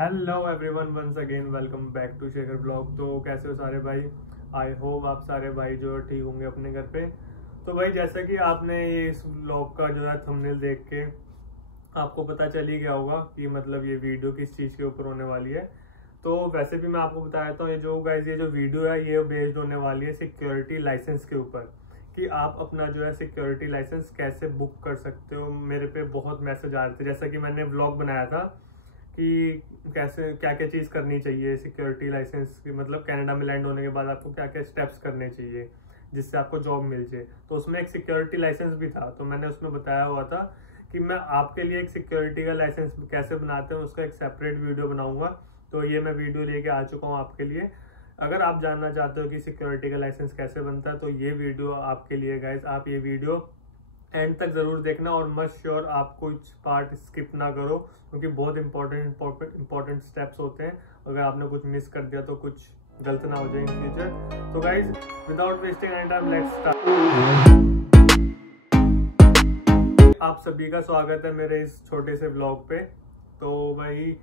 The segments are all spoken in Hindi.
Hello everyone, once again welcome back to Shekhar blog. तो कैसे हो सारे भाई? आई होप आप सारे भाई जो ठीक होंगे अपने घर पे। तो भाई जैसा कि आपने ये इस ब्लॉग का जो है थंबनेल देख के आपको पता चल ही गया होगा कि मतलब ये वीडियो किस चीज़ के ऊपर होने वाली है। तो वैसे भी मैं आपको बताया था, ये जो वीडियो है ये बेस्ड होने वाली है सिक्योरिटी लाइसेंस के ऊपर, कि आप अपना जो है सिक्योरिटी लाइसेंस कैसे बुक कर सकते हो। मेरे पे बहुत मैसेज आ रहे थे, जैसा कि मैंने ब्लॉग बनाया था कि कैसे क्या क्या चीज़ करनी चाहिए सिक्योरिटी लाइसेंस की, मतलब कनाडा में लैंड होने के बाद आपको क्या क्या स्टेप्स करने चाहिए जिससे आपको जॉब मिल जाए। तो उसमें एक सिक्योरिटी लाइसेंस भी था, तो मैंने उसमें बताया हुआ था कि मैं आपके लिए एक सिक्योरिटी का लाइसेंस कैसे बनाते हैं उसका एक सेपरेट वीडियो बनाऊंगा। तो ये मैं वीडियो लेके आ चुका हूँ आपके लिए। अगर आप जानना चाहते हो कि सिक्योरिटी का लाइसेंस कैसे बनता है तो ये वीडियो आपके लिए गाइज। आप ये वीडियो एंड तक जरूर देखना और मस्ट श्योर आप कुछ पार्ट स्किप ना करो, क्योंकि बहुत इंपॉर्टेंट स्टेप्स होते हैं। अगर आपने कुछ मिस कर दिया तो कुछ गलत ना हो जाए इन फ्यूचर। तो guys without wasting any time let's start. आप सभी का स्वागत है मेरे इस छोटे से ब्लॉग पे। तो भाई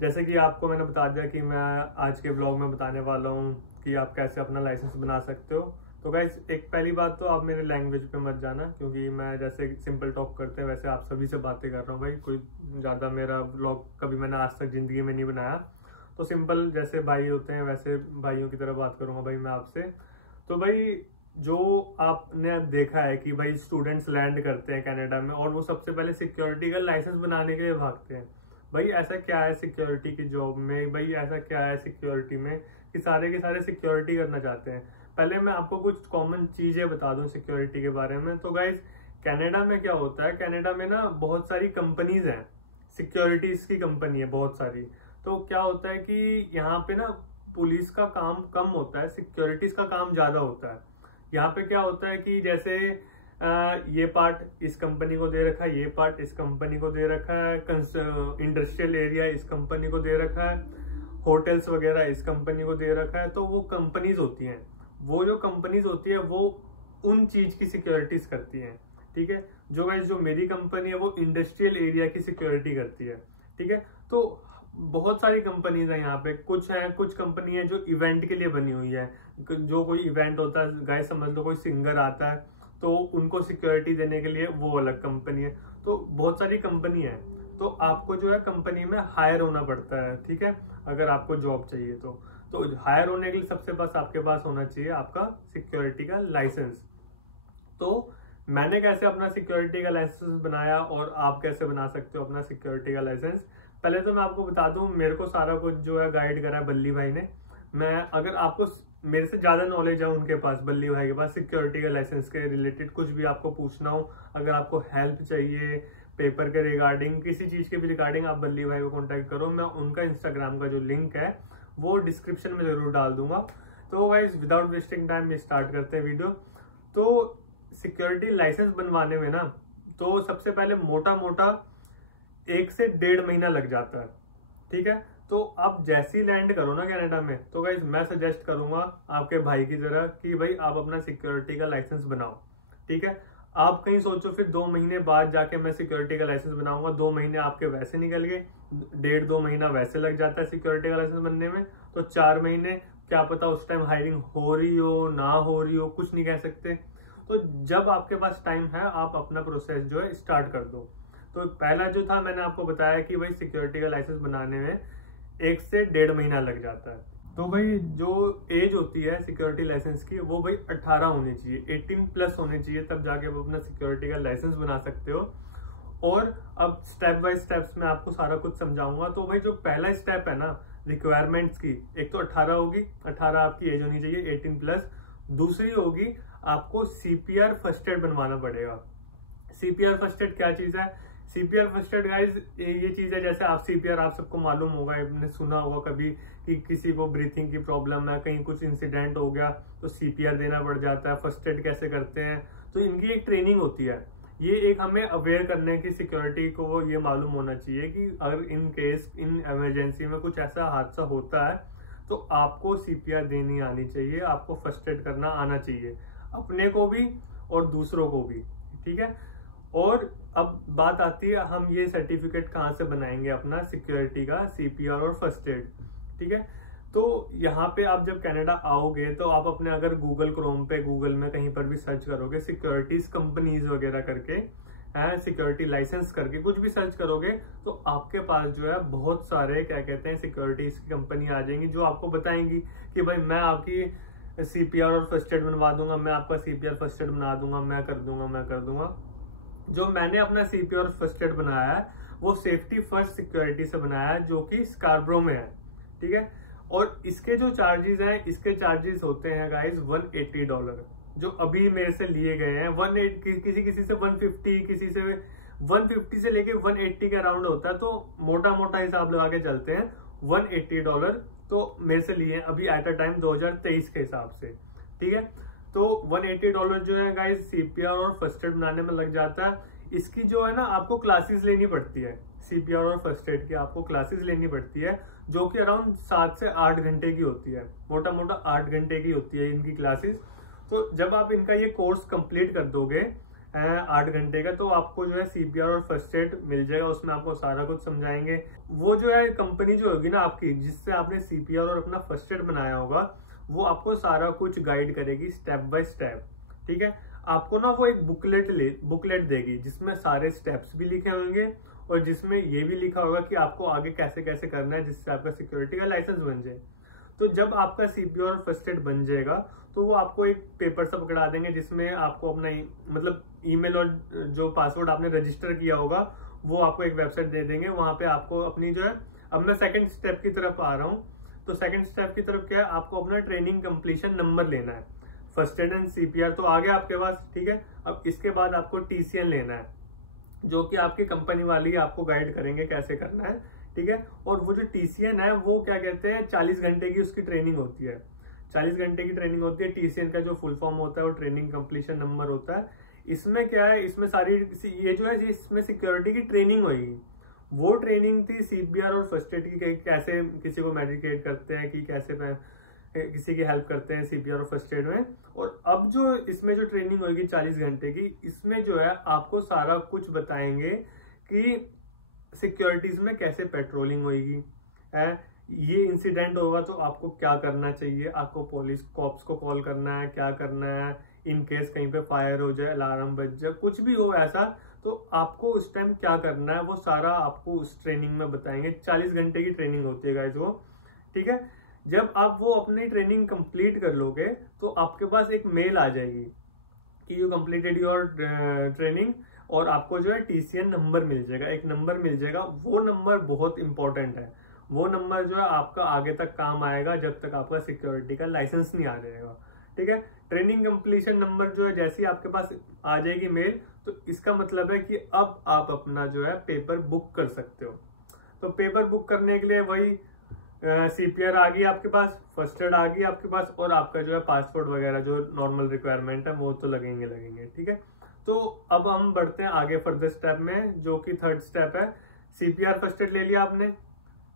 जैसे कि आपको मैंने बता दिया कि मैं आज के ब्लॉग में बताने वाला हूँ कि आप कैसे अपना लाइसेंस बना सकते हो। तो गाइस एक पहली बात तो आप मेरे लैंग्वेज पे मत जाना, क्योंकि मैं जैसे सिंपल टॉक करते हैं वैसे आप सभी से बातें कर रहा हूँ भाई। कोई ज़्यादा मेरा ब्लॉग कभी मैंने आज तक ज़िंदगी में नहीं बनाया, तो सिंपल जैसे भाई होते हैं वैसे भाइयों की तरह बात करूँगा भाई मैं आपसे। तो भाई जो आपने देखा है कि भाई स्टूडेंट्स लैंड करते हैं कनाडा में और वो सबसे पहले सिक्योरिटी का लाइसेंस बनाने के लिए भागते हैं। भाई ऐसा क्या है सिक्योरिटी की जॉब में, भाई ऐसा क्या है सिक्योरिटी में कि सारे के सारे सिक्योरिटी करना चाहते हैं। पहले मैं आपको कुछ कॉमन चीजें बता दूं सिक्योरिटी के बारे में। तो गाइज कनाडा में क्या होता है, कनाडा में ना बहुत सारी कंपनीज हैं, सिक्योरिटीज की कंपनी है बहुत सारी। तो क्या होता है कि यहाँ पे ना पुलिस का काम कम होता है, सिक्योरिटीज का काम ज्यादा होता है। यहाँ पे क्या होता है कि जैसे ये पार्ट इस कंपनी को दे रखा है, ये पार्ट इस कंपनी को दे रखा है, इंडस्ट्रियल एरिया इस कंपनी को दे रखा है, होटल्स वगैरह इस कंपनी को दे रखा है। तो वो कंपनीज होती हैं, वो जो कंपनीज होती है वो उन चीज की सिक्योरिटीज करती हैं। ठीक है, जो गाइस जो मेरी कंपनी है वो इंडस्ट्रियल एरिया की सिक्योरिटी करती है। ठीक है, तो बहुत सारी कंपनीज है यहाँ पे। कुछ कंपनी है जो इवेंट के लिए बनी हुई है। जो कोई इवेंट होता है गाइस, समझ लो कोई सिंगर आता है तो उनको सिक्योरिटी देने के लिए वो अलग कंपनी है। तो बहुत सारी कंपनी है, तो आपको जो है कंपनी में हायर होना पड़ता है। ठीक है, अगर आपको जॉब चाहिए तो हायर होने के लिए सबसे पास आपके पास होना चाहिए आपका सिक्योरिटी का लाइसेंस। तो मैंने कैसे अपना सिक्योरिटी का लाइसेंस बनाया और आप कैसे बना सकते हो अपना सिक्योरिटी का लाइसेंस। पहले तो मैं आपको बता दूं, मेरे को सारा कुछ जो है गाइड करा है बल्ली भाई ने। मैं अगर आपको मेरे से ज्यादा नॉलेज है उनके पास, बल्ली भाई के पास, सिक्योरिटी के लाइसेंस के रिलेटेड कुछ भी आपको पूछना हो, अगर आपको हेल्प चाहिए पेपर के रिगार्डिंग, किसी चीज के भी रिगार्डिंग, आप बल्ली भाई को कांटेक्ट करो। मैं उनका इंस्टाग्राम का जो लिंक है वो डिस्क्रिप्शन में जरूर डाल दूंगा। तो guys without wasting time start करते हैं वीडियो। तो सिक्योरिटी लाइसेंस बनवाने में ना तो सबसे पहले मोटा मोटा 1 से 1.5 महीना लग जाता है। ठीक है, तो आप जैसे ही लैंड करो ना कनाडा में, तो गाइस मैं सजेस्ट करूंगा आपके भाई की तरह कि भाई आप अपना सिक्योरिटी का लाइसेंस बनाओ। ठीक है, आप कहीं सोचो फिर 2 महीने बाद जाके मैं सिक्योरिटी का लाइसेंस बनाऊंगा, 2 महीने आपके वैसे निकल गए, 1.5-2 महीना वैसे लग जाता है सिक्योरिटी का लाइसेंस बनने में। तो 4 महीने, क्या पता उस टाइम हायरिंग हो रही हो ना हो रही हो, कुछ नहीं कह सकते। तो जब आपके पास टाइम है आप अपना प्रोसेस जो है स्टार्ट कर दो। तो पहला जो था मैंने आपको बताया कि भाई सिक्योरिटी का लाइसेंस बनाने में 1 से 1.5 महीना लग जाता है। तो भाई जो एज होती है सिक्योरिटी लाइसेंस की वो भाई 18 होनी चाहिए, 18 प्लस होनी चाहिए, तब जाके आप अपना सिक्योरिटी का लाइसेंस बना सकते हो। और अब स्टेप बाय स्टेप्स में आपको सारा कुछ समझाऊंगा। तो भाई जो पहला स्टेप है ना रिक्वायरमेंट्स की, एक तो 18 होगी, 18 आपकी एज होनी चाहिए, 18 प्लस। दूसरी होगी आपको सीपीआर फर्स्ट एड बनवाना पड़ेगा। सीपीआर फर्स्ट एड क्या चीज है? सीपीआर फर्स्ट एड गाइज ये चीज है, जैसे आप सीपीआर आप सबको मालूम होगा, आपने सुना होगा कभी कि किसी को ब्रीथिंग की प्रॉब्लम है, कहीं कुछ इंसिडेंट हो गया तो सीपीआर देना पड़ जाता है। फर्स्ट एड कैसे करते हैं, तो इनकी एक ट्रेनिंग होती है। ये एक हमें अवेयर करने की, सिक्योरिटी को ये मालूम होना चाहिए कि अगर इन केस इन इमरजेंसी में कुछ ऐसा हादसा होता है तो आपको सीपीआर देनी आनी चाहिए, आपको फर्स्ट एड करना आना चाहिए, अपने को भी और दूसरों को भी। ठीक है, और अब बात आती है हम ये सर्टिफिकेट कहाँ से बनाएंगे अपना सिक्योरिटी का, CPR और फर्स्ट एड। ठीक है, तो यहाँ पे आप जब कनाडा आओगे तो आप अपने अगर गूगल क्रोम पे, गूगल में कहीं पर भी सर्च करोगे सिक्योरिटीज कंपनीज वगैरह करके, सिक्योरिटी लाइसेंस करके कुछ भी सर्च करोगे, तो आपके पास जो है बहुत सारे क्या कहते हैं सिक्योरिटीज की कंपनी आ जाएंगी जो आपको बताएंगी कि भाई मैं आपकी CPR और फर्स्ट एड बनवा दूंगा, मैं आपका CPR फर्स्ट एड बना दूंगा, मैं कर दूंगा। जो मैंने अपना CPR और फर्स्ट एड बनाया है वो सेफ्टी फर्स्ट सिक्योरिटी से बनाया है, जो कि स्कारब्रो में है। ठीक है, और इसके जो चार्जेस हैं, इसके चार्जेस होते हैं गाइस $180, जो अभी मेरे से लिए गए हैं। 180 किसी से 150, किसी से 150 से लेके 180 के अराउंड होता है, तो मोटा हिसाब लगा के चलते हैं $180 तो मेरे से लिए अभी एट अ टाइम 2023 के हिसाब से। ठीक है, तो $180 जो है गाइस CPR और फर्स्ट एड बनाने में लग जाता है। इसकी जो है ना आपको क्लासेस लेनी पड़ती है, CPR और फर्स्ट एड की आपको क्लासेस लेनी पड़ती है, जो कि अराउंड 7 से 8 घंटे की होती है, मोटा 8 घंटे की होती है इनकी क्लासेस। तो जब आप इनका ये कोर्स कंप्लीट कर दोगे 8 घंटे का, तो आपको जो है CPR और फर्स्ट एड मिल जाएगा, उसमें आपको सारा कुछ समझाएंगे। वो जो है कंपनी जो होगी ना आपकी, जिससे आपने CPR और अपना फर्स्ट एड बनाया होगा, वो आपको सारा कुछ गाइड करेगी स्टेप बाय स्टेप। ठीक है, आपको ना वो एक बुकलेट देगी जिसमें सारे स्टेप्स भी लिखे होंगे और जिसमें ये भी लिखा होगा कि आपको आगे कैसे कैसे करना है जिससे आपका सिक्योरिटी का लाइसेंस बन जाए। तो जब आपका CPR और फर्स्ट एड बन जाएगा तो वो आपको एक पेपर सा पकड़ा देंगे जिसमें आपको अपना मतलब ईमेल और जो पासवर्ड आपने रजिस्टर किया होगा वो आपको एक वेबसाइट दे देंगे। वहां पे आपको अपनी जो है, अब मैं सेकंड स्टेप की तरफ आ रहा हूँ, तो सेकंड स्टेप की तरफ क्या है, आपको अपना ट्रेनिंग कंप्लीशन नंबर लेना है। फर्स्ट एड एंड CPR तो आ गया आपके पास। ठीक है, अब इसके बाद आपको TCN लेना है, जो कि आपकी कंपनी वाली आपको गाइड करेंगे कैसे करना है। ठीक है, और वो जो TCN है वो क्या कहते हैं 40 घंटे की उसकी ट्रेनिंग होती है, 40 घंटे की ट्रेनिंग होती है। TCN का जो फुल फॉर्म होता है वो ट्रेनिंग कंप्लीशन नंबर होता है। इसमें क्या है, इसमें सारी ये जो है इसमें सिक्योरिटी की ट्रेनिंग होगी। वो ट्रेनिंग थी CPR और फर्स्ट एड की, कैसे किसी को मेडिकेट करते हैं, कि कैसे किसी की हेल्प करते हैं CPR और फर्स्ट एड में। और अब जो इसमें जो ट्रेनिंग होगी 40 घंटे की, इसमें जो है आपको सारा कुछ बताएंगे कि सिक्योरिटीज में कैसे पेट्रोलिंग होगी, ये इंसिडेंट होगा तो आपको क्या करना चाहिए, आपको पुलिस कॉप्स को कॉल करना है, क्या करना है इन केस कहीं पे फायर हो जाए, अलार्म बज जाए, कुछ भी हो ऐसा, तो आपको उस टाइम क्या करना है वो सारा आपको उस ट्रेनिंग में बताएंगे। 40 घंटे की ट्रेनिंग होती है गाइस वो। ठीक है, जब आप वो अपनी ट्रेनिंग कंप्लीट कर लोगे तो आपके पास एक मेल आ जाएगी कि यू कंप्लीटेड योर ट्रेनिंग, और आपको जो है TCN नंबर मिल जाएगा, एक नंबर मिल जाएगा। वो नंबर बहुत इंपॉर्टेंट है, वो नंबर जो है आपका आगे तक काम आएगा जब तक आपका सिक्योरिटी का लाइसेंस नहीं आ जाएगा। ठीक है, ट्रेनिंग कंप्लीशन नंबर जो है जैसे ही आपके पास आ जाएगी मेल, तो इसका मतलब है कि अब आप अपना जो है पेपर बुक कर सकते हो। तो पेपर बुक करने के लिए वही CPR आ गई आपके पास, फर्स्ट एड आ गई आपके पास, और आपका जो है पासपोर्ट वगैरह जो नॉर्मल रिक्वायरमेंट है वो तो लगेंगे। ठीक है, तो अब हम बढ़ते हैं आगे फर्दर स्टेप में, जो कि थर्ड स्टेप है। CPR फर्स्ट एड ले लिया आपने,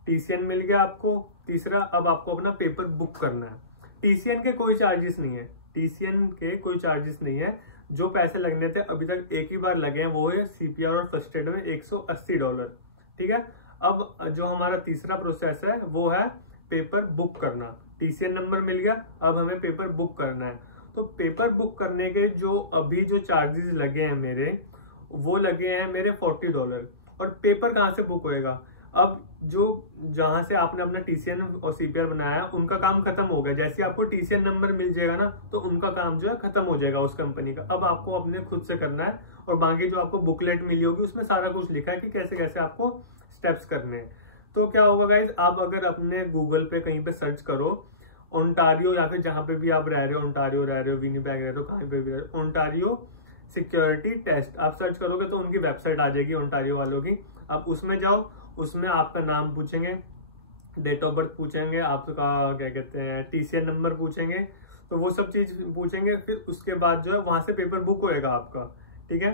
TCN मिल गया आपको, तीसरा अब आपको अपना पेपर बुक करना है। TCN के कोई चार्जेस नहीं है, TCN के कोई चार्जेस नहीं है। जो पैसे लगने थे अभी तक एक ही बार लगे हैं, वो है CPR और फर्स्ट एड में $180। ठीक है, अब जो हमारा तीसरा प्रोसेस है वो है पेपर बुक करना। TCN नंबर मिल गया, अब हमें पेपर बुक करना है। तो पेपर बुक करने के जो अभी जो चार्जेस लगे हैं मेरे, वो लगे हैं मेरे $40। और पेपर कहाँ से बुक होएगा, अब जो जहां से आपने अपना TCN और CPR बनाया उनका काम खत्म हो गया। जैसे आपको TCN नंबर मिल जाएगा ना, तो उनका काम जो है खत्म हो जाएगा उस कंपनी का। अब आपको अपने खुद से करना है, और बाकी जो आपको बुकलेट मिली होगी उसमें सारा कुछ लिखा है कि कैसे कैसे आपको स्टेप्स करने हैं। तो क्या होगा गाइज, आप अगर अपने गूगल पे कहीं पे सर्च करो ओंटारियो, या फिर जहां पे भी आप रह रहे हो, ओंटारियो रह रहे हो, विनिपेग रह रहे हो, कहीं पे भी रह रहे हो, ओंटारियो सिक्योरिटी टेस्ट आप सर्च करोगे तो उनकी वेबसाइट आ जाएगी ओंटारियो वालों की। आप उसमें जाओ, उसमें आपका नाम पूछेंगे, डेट ऑफ बर्थ पूछेंगे, आपका क्या कहते हैं TCN नंबर पूछेंगे, तो वो सब चीज पूछेंगे। फिर उसके बाद जो है वहां से पेपर बुक होएगा आपका। ठीक है,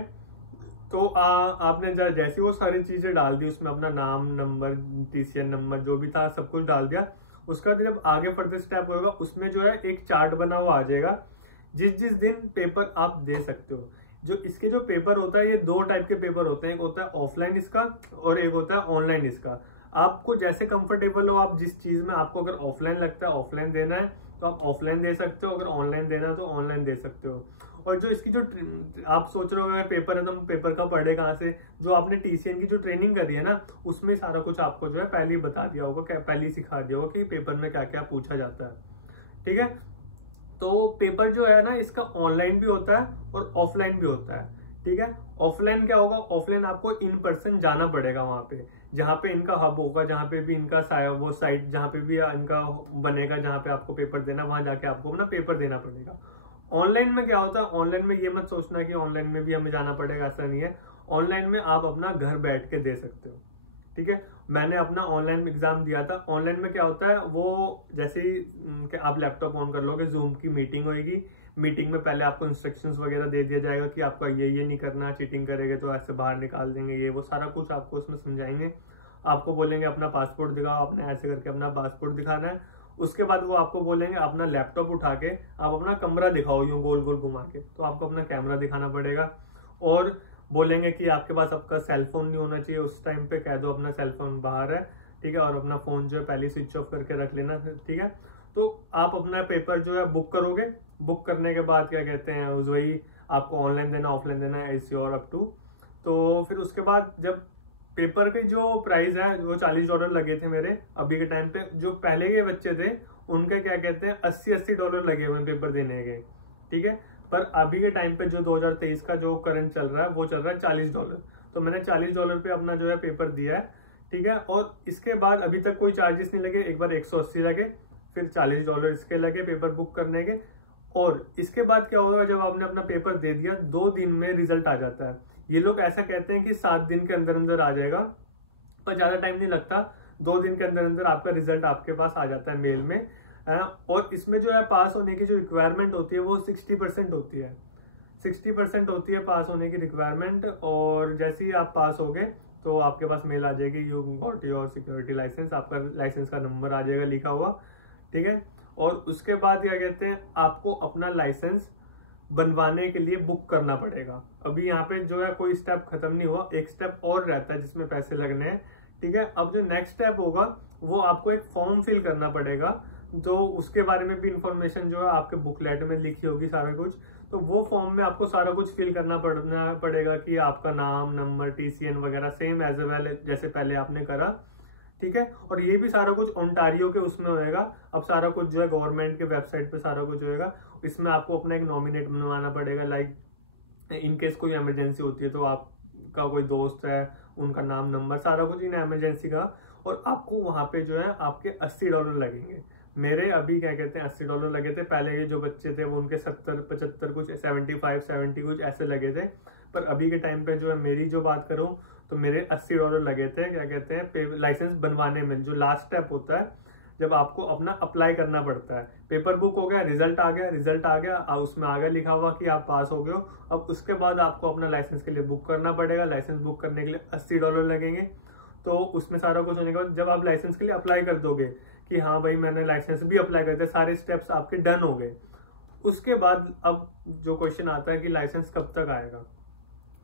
तो आपने जैसे वो सारी चीजें डाल दी उसमें, अपना नाम, नंबर, TCN नंबर जो भी था सब कुछ डाल दिया। उसका जब आगे फर्दर स्टेप होगा उसमें जो है एक चार्ट बना हुआ आ जाएगा, जिस जिस दिन पेपर आप दे सकते हो। जो इसके जो पेपर होता है, ये 2 टाइप के पेपर होते हैं, एक होता है ऑफलाइन इसका और एक होता है ऑनलाइन इसका। आपको जैसे कंफर्टेबल हो, आप जिस चीज में आपको अगर ऑफलाइन लगता है ऑफलाइन देना है तो आप ऑफलाइन दे सकते हो, अगर ऑनलाइन देना है तो ऑनलाइन दे सकते हो। और जो इसकी जो आप सोच रहे हो अगर पेपर है तो पेपर का पढ़े कहाँ से, जो आपने TCN की जो ट्रेनिंग करी है ना, उसमें सारा कुछ आपको जो है पहले ही बता दिया होगा, पहले ही सिखा दिया होगा कि पेपर में क्या क्या पूछा जाता है। ठीक है, तो पेपर जो है ना इसका ऑनलाइन भी होता है और ऑफलाइन भी होता है। ठीक है, ऑफलाइन क्या होगा, ऑफलाइन आपको इन पर्सन जाना पड़ेगा वहां पे, जहाँ पे इनका हब होगा, जहाँ पे भी इनका वो साइट जहाँ पे भी इनका बनेगा, जहाँ पे आपको पेपर देना, वहां जाके आपको अपना पेपर देना पड़ेगा। ऑनलाइन में क्या होता है, ऑनलाइन में ये मत सोचना कि ऑनलाइन में भी हमें जाना पड़ेगा, ऐसा नहीं है। ऑनलाइन में आप अपना घर बैठ के दे सकते हो। ठीक है, मैंने अपना ऑनलाइन एग्जाम दिया था। ऑनलाइन में क्या होता है, वो जैसे ही कि आप लैपटॉप ऑन कर लोगे, जूम की मीटिंग होगी, मीटिंग में पहले आपको इंस्ट्रक्शंस वगैरह दे दिया जाएगा कि आपका ये नहीं करना, चीटिंग करेंगे तो ऐसे बाहर निकाल देंगे, ये वो सारा कुछ आपको उसमें समझाएंगे। आपको बोलेंगे अपना पासपोर्ट दिखाओ, आपने ऐसे करके अपना पासपोर्ट दिखाना है। उसके बाद वो आपको बोलेंगे अपना लैपटॉप उठा के आप अपना कमरा दिखाओ, यूं गोल गोल घुमा के, तो आपको अपना कैमरा दिखाना पड़ेगा। और बोलेंगे कि आपके पास आपका सेलफोन नहीं होना चाहिए, उस टाइम पे कह दो अपना सेलफोन बाहर है। ठीक है, और अपना फोन जो है पहले स्विच ऑफ करके रख लेना। ठीक है, तो आप अपना पेपर जो है बुक करोगे, बुक करने के बाद क्या कहते हैं, वही आपको ऑनलाइन देना ऑफलाइन देना है, एज योर अप टू। तो फिर उसके बाद जब पेपर के जो प्राइस है वो $40 लगे थे मेरे अभी के टाइम पे। जो पहले के बच्चे थे उनके क्या कहते हैं $80 लगे हुए पेपर देने के। ठीक है, पर अभी के टाइम पे जो 2023 का जो करंट चल रहा है वो चल रहा है $40। तो मैंने $40 पे अपना जो है पेपर दिया है। ठीक है, और इसके बाद अभी तक कोई चार्जेस नहीं लगे। एक बार 180 लगे, फिर $40 इसके लगे पेपर बुक करने के। और इसके बाद क्या होगा, जब आपने अपना पेपर दे दिया 2 दिन में रिजल्ट आ जाता है। ये लोग ऐसा कहते हैं कि 7 दिन के अंदर अंदर आ जाएगा, पर ज्यादा टाइम नहीं लगता। 2 दिन के अंदर अंदर आपका रिजल्ट आपके पास आ जाता है मेल में। और इसमें जो है पास होने की जो रिक्वायरमेंट होती है वो 60% होती है। 60% होती है पास होने की रिक्वायरमेंट। और जैसे ही आप पास हो गए तो आपके पास मेल आ जाएगी, you got your security licence, आपका लाइसेंस का नंबर आ जाएगा लिखा हुआ। ठीक है, और उसके बाद क्या कहते हैं, आपको अपना लाइसेंस बनवाने के लिए बुक करना पड़ेगा। अभी यहाँ पे जो है कोई स्टेप खत्म नहीं हुआ, एक स्टेप और रहता है जिसमें पैसे लगने हैं। ठीक है, अब जो नेक्स्ट स्टेप होगा वो आपको एक फॉर्म फिल करना पड़ेगा, जो उसके बारे में भी इंफॉर्मेशन जो है आपके बुकलेट में लिखी होगी सारा कुछ। तो वो फॉर्म में आपको सारा कुछ फिल करना पड़ेगा कि आपका नाम, नंबर, TCN वगैरह सेम एज वेल जैसे पहले आपने करा। ठीक है, और ये भी सारा कुछ ओंटारियो के उसमें होएगा। अब सारा कुछ जो है गवर्नमेंट के वेबसाइट पे सारा कुछ होएगा। इसमें आपको अपना एक नॉमिनेट बनवाना पड़ेगा, लाइक इनकेस कोई इमरजेंसी होती है तो आपका कोई दोस्त है, उनका नाम, नंबर, सारा कुछ इन इमरजेंसी का। और आपको वहां पे जो है आपके $80 लगेंगे। मेरे अभी क्या कहते हैं $80 लगे थे। पहले के जो बच्चे थे वो उनके 70, 75 कुछ 75, 70 कुछ ऐसे लगे थे। पर अभी के टाइम पे जो है मेरी जो बात करूं तो मेरे $80 लगे थे, क्या कहते हैं, लाइसेंस बनवाने में। जो लास्ट स्टेप होता है जब आपको अपना अप्लाई करना पड़ता है। पेपर बुक हो गया, रिजल्ट आ गया, उसमें आ गया लिखा हुआ कि आप पास हो गए हो। अब उसके बाद आपको अपना लाइसेंस के लिए बुक करना पड़ेगा। लाइसेंस बुक करने के लिए $80 लगेंगे। तो उसमें सारा कुछ होने के बाद जब आप लाइसेंस के लिए अप्लाई कर दोगे कि हाँ भाई मैंने लाइसेंस भी अप्लाई कर दिया, सारे स्टेप्स आपके डन हो गए, उसके बाद अब जो क्वेश्चन आता है कि लाइसेंस कब तक आएगा।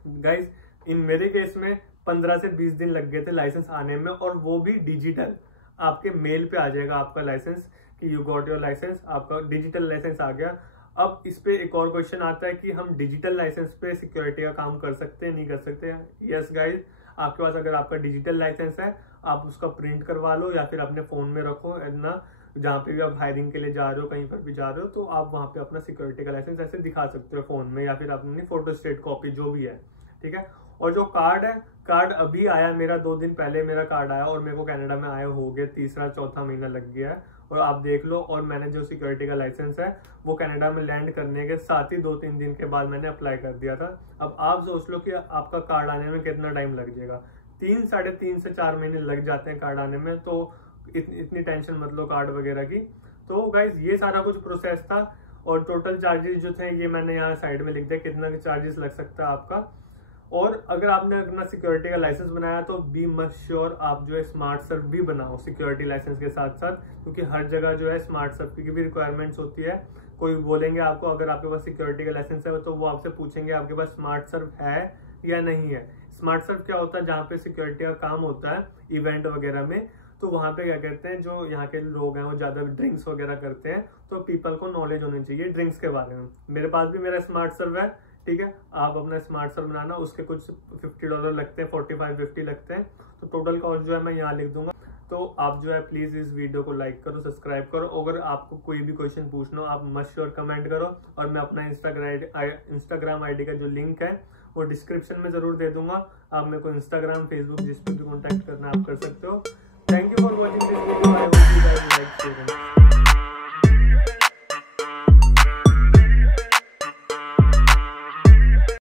गाइज, इन मेरे केस में 15 से 20 दिन लग गए थे लाइसेंस आने में, और वो भी डिजिटल। आपके मेल पे आ जाएगा आपका लाइसेंस कि यू गॉट योर लाइसेंस, आपका डिजिटल लाइसेंस आ गया। अब इस पे एक और क्वेश्चन आता है कि हम डिजिटल लाइसेंस पे सिक्योरिटी का काम कर सकते हैं, नहीं कर सकते। यस गाइज, आपके पास अगर आपका डिजिटल लाइसेंस है आप उसका प्रिंट करवा लो या फिर अपने फोन में रखो ना, जहाँ पे भी आप हायरिंग के लिए जा रहे हो, कहीं पर भी जा रहे हो, तो आप वहां पे अपना सिक्योरिटी का लाइसेंस ऐसे दिखा सकते हो फोन में, या फिर अपनी फोटो स्टेट कॉपी जो भी है। ठीक है, और जो कार्ड है, कार्ड अभी आया मेरा, 2 दिन पहले मेरा कार्ड आया, और मेरे को कनाडा में आए हो गए 3रा-4था महीना लग गया है। और आप देख लो, और मैंने जो सिक्योरिटी का लाइसेंस है वो कनाडा में लैंड करने के साथ ही 2-3 दिन के बाद मैंने अप्लाई कर दिया था। अब आप सोच लो कि आपका कार्ड आने में कितना टाइम लग जाएगा। 3-3.5 से 4 महीने लग जाते हैं कार्ड आने में। तो इतनी टेंशन मत लो कार्ड वगैरह की। तो गाइज ये सारा कुछ प्रोसेस था, और टोटल चार्जेस जो थे ये मैंने यहाँ साइड में लिख दिया, कितना चार्जेस लग सकता है आपका। और अगर आपने अपना सिक्योरिटी का लाइसेंस बनाया तो बी मस्ट श्योर आप जो है स्मार्ट सर्फ भी बनाओ सिक्योरिटी लाइसेंस के साथ साथ, क्योंकि हर जगह जो है स्मार्ट सर्फ की भी रिक्वायरमेंट्स होती है। कोई बोलेंगे आपको अगर आपके पास सिक्योरिटी का लाइसेंस है तो वो आपसे पूछेंगे आपके पास स्मार्ट सर्फ है या नहीं है। स्मार्ट सर्फ क्या होता है, जहाँ पे सिक्योरिटी का काम होता है इवेंट वगैरह में, तो वहाँ पे क्या कहते हैं, जो यहाँ के लोग हैं वो ज्यादा ड्रिंक्स वगैरह करते हैं, तो पीपल को नॉलेज होनी चाहिए ड्रिंक्स के बारे में। मेरे पास भी मेरा स्मार्ट सर्फ है, ठीक है। आप अपना स्मार्ट सर्फ बनाना, उसके कुछ $50 लगते हैं, 45-50 लगते हैं, तो टोटल कॉस्ट जो है मैं यहाँ लिख दूंगा। तो आप जो है प्लीज इस वीडियो को लाइक करो, सब्सक्राइब करो। अगर आपको कोई भी क्वेश्चन पूछना हो आप मस्ट श्योर कमेंट करो, और मैं अपना इंस्टाग्राम आईडी का जो लिंक है वो डिस्क्रिप्शन में जरूर दे दूंगा। आप मेरे को इंस्टाग्राम, फेसबुक जिस पर भी कॉन्टैक्ट करना आप कर सकते हो। Thank you for watching this video.